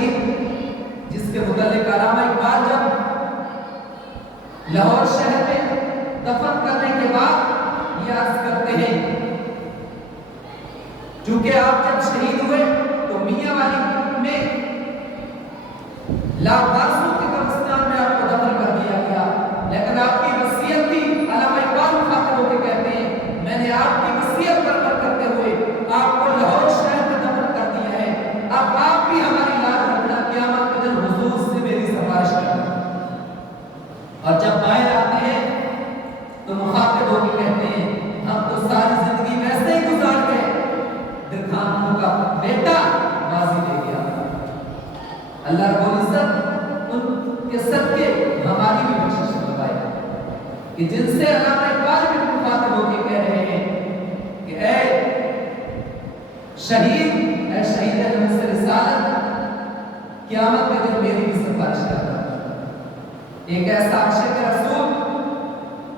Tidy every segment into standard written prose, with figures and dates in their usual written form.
شہید جس کے متعلق علامہ اقبال جب لاہور شہر میں دفن کرنے کے بعد یہ عرض کرتے ہیں، چونکہ آپ جب شہید ہوئے تو میاں والی میں لابارسوں کے قبرستان میں آپ کو دفن کر دیا گیا، لیکن آپ کی وصیت تھی، علامہ اقبال مخاطب ہو کے کہتے ہیں میں نے آپ کی وصیت پر کرتے ہوئے آپ کو لاہور شہر میں دفن کر دیا ہے، اب آپ بھی ہماری لاج رکھنا، قیامت کے دن حضور سے میری سفارش کرنا۔ اور جب باہر آتے ہیں تو مخاطب ہو کے کہتے ہیں ہم تو ساری زندگی ویسے ہی گزار گئے، درخان کا بیٹا بازی لے گیا۔ اللہ رب العزت ان کے صدقے ہماری بھی بخشش فرمائے کہ جن سے علامہ اقبال بھی مخاطب ہو کے کہہ رہے ہیں کہ اے شہید نمس رسالت، قیامت کے دن میری بھی سفارش کرنا۔ ایک ایسا عاشق رسول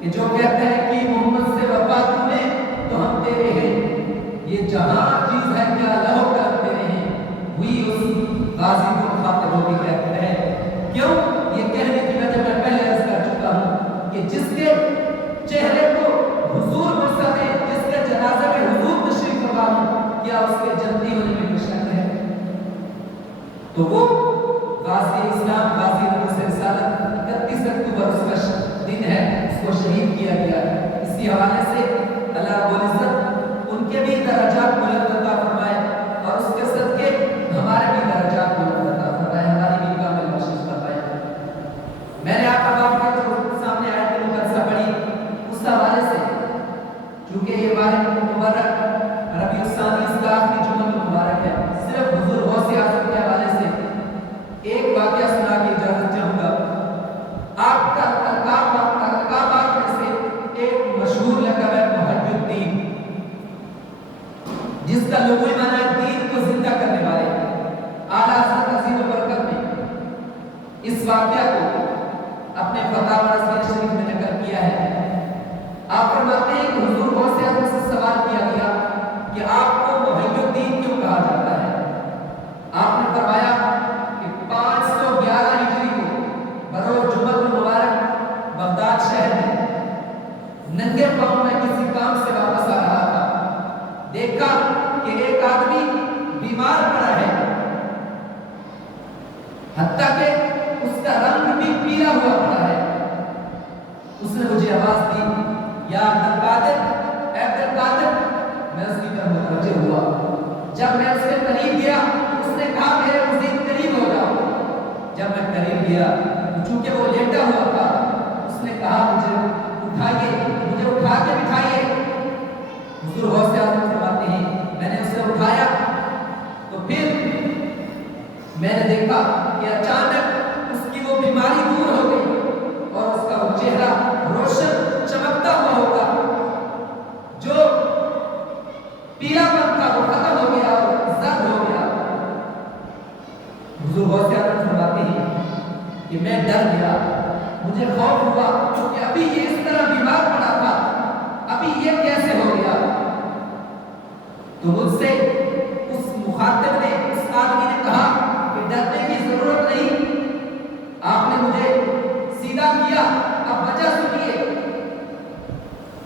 کہ جو کہتا ہے کہ محمد سے وفا تو نے تو ہم تیرے ہیں، یہ جہاں چیز ہے کیا لہو کر تیرے ہیں، وہی اس غازی کو مخاطب ہو کے کہتا ہے۔ کیوں؟ یہ کہنے کی وجہ میں پہلے عرض کر چکا ہوں کہ جس کے چہرے کو حضور مرسل ہے، جس کے جنازے میں حضور تشریف فرما ہوں، کیا اس کے جنتی ہونے میں کوئی شک ہے؟ تو وہ غازی اسلام، غازی نمس رسالت 31 اکتوبر اس کا دن ہے، اس کو شہید کیا گیا۔ اسی حوالے سے اللہ رب العزت ان کے بھی درجات بلند عطا فرمائے اور اس کے صدقے ہمارے بھی درجات بلند عطا فرمائے، ہماری بھی کامل بخشش فرمائے۔ میں نے آپ کے جو سامنے آیت مقدسہ پڑھی اس حوالے سے، چونکہ یہ ماہ مبارک ربیع الثانی اس کا آخری جمعہ مبارک ہے، صرف حضور غوث اعظم کے حوالے سے ایک واقعہ سنا کے اجازت چاہوں گا۔ آپ کا القابات میں سے ایک مشہور لقب ہے محی الدین، جس کا لغوی معنی ہے دین کو زندہ کرنے والے۔ اعلیٰ حضرت عظیم برکت نے اس واقعہ کو اپنے فتاوی رضویہ شریف میں نقل کیا ہے۔ آپ فرماتے ہیں کہ حضور غوث اعظم سے سوال کیا گیا کہ آپ کو محی الدین کیوں کہا جاتا ہے؟ آپ نے فرمایا کہ 511 ہجری کو بروز جمعہ المبارک بغداد شہر میں ننگے پاؤں میں کسی کام سے واپس آ رہا تھا، دیکھا کہ ایک آدمی بیمار پڑا ہے، حتیٰ کہ اس کا رنگ بھی پیلا ہوا پڑا ہے۔ اس نے مجھے آواز دی، یا عبد القادر، میں اس کی طرف متوجہ ہوا۔ جب میں اس کے قریب گیا اس نے کہا میرے مزید قریب ہو جاؤ۔ جب میں قریب گیا چونکہ وہ لیٹا ہوا تھا، اس نے کہا مجھے اٹھا کے بٹھائیے۔ حضور غوث اعظم فرماتے ہیں میں نے اسے اٹھایا تو پھر میں نے دیکھا کہ اچانک اس کی وہ بیماری دور ہو گئی اور اس کا وہ چہرہ روشن چمکتا ہوا ہوگا، جو پیلا پن تھا وہ ختم ہو گیا اور زرد ہو گیا۔ حضور غوث اعظم فرماتے ہیں کہ میں ڈر گیا، مجھے خوف ہوا کہ ابھی یہ اس طرح بیمار پڑا تھا، ابھی یہ کیسے ہو گیا؟ تو مجھ سے اس مخاطب نے، اس آدمی نے کہا کہ ڈرنے کی ضرورت نہیں، آپ نے مجھے سیدھا کیا، اب وجہ سنیے۔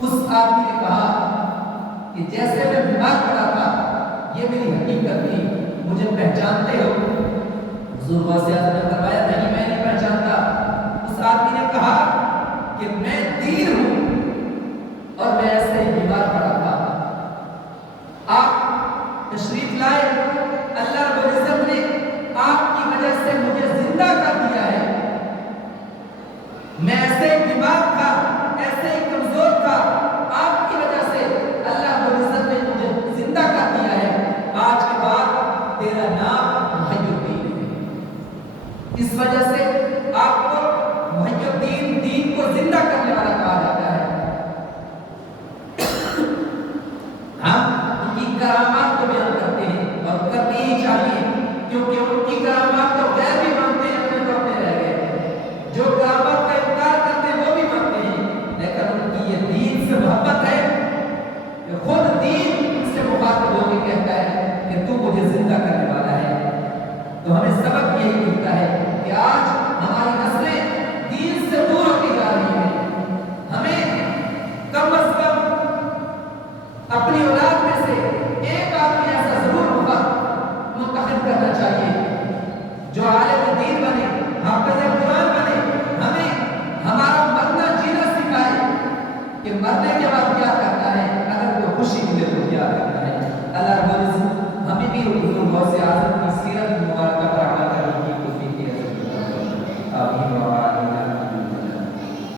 اس آدمی نے کہا کہ جیسے میں بیمار پڑا تھا یہ میری حقیقت تھی، مجھے پہچانتے ہو؟ حضور غوث اعظم نے فرمایا نہیں میں نہیں پہچانتا۔ اس آدمی نے کہا کہ میں دیر ہوں اور میں ایسے ہی بیمار پڑا تھا، آپ تشریف لائے، اللہ رب العزت نے آپ کی وجہ سے مجھے زندہ کر دیا ہے۔ میں ایسے ہی بیمار تھا، ایسے ہی کمزور تھا، آپ کی وجہ سے اللہ رب العزت نے مجھے زندہ کر دیا ہے، آج کے بعد تیرا نام محی الدین ہے۔ اس وجہ سے آپ کو محی الدین، دین کو زندہ کرنے والا کہا جاتا ہے۔ ہم ان کی کرامات کو بیان کرتے ہیں اور کرنی ہی چاہیے، کیونکہ ان کی کرامات تو غیر بھی مانتے ہیں، اپنے تو اپنے رہ گئے، جو کرامات کا انکار کرتے ہیں وہ بھی مانتے ہیں، لیکن ان کی یہ دین سے محبت ہے کہ خود دین ان سے مخاطب ہو کے کہتا ہے کہ تو مجھے زندہ کرنے والا ہے۔ تو ہمیں سبق کہ آج ہماری نسلیں دین سے دور ہوتی جا رہی ہیں. ہمیں کم از کم اپنی اولاد میں سے ایک آدمی ایسا ضرور منتخب کرنا چاہیے جو عالم دین بنے, حافظ قرآن بنے, ہمیں ہمارا مرنا جینا سکھائے کہ مرنے کے بعد کیا کرنا ہے, اگر کوئی خوشی ملے تو کیا کرنا ہے. اللہ رب العزت ہمیں بھی حضور غوث اعظم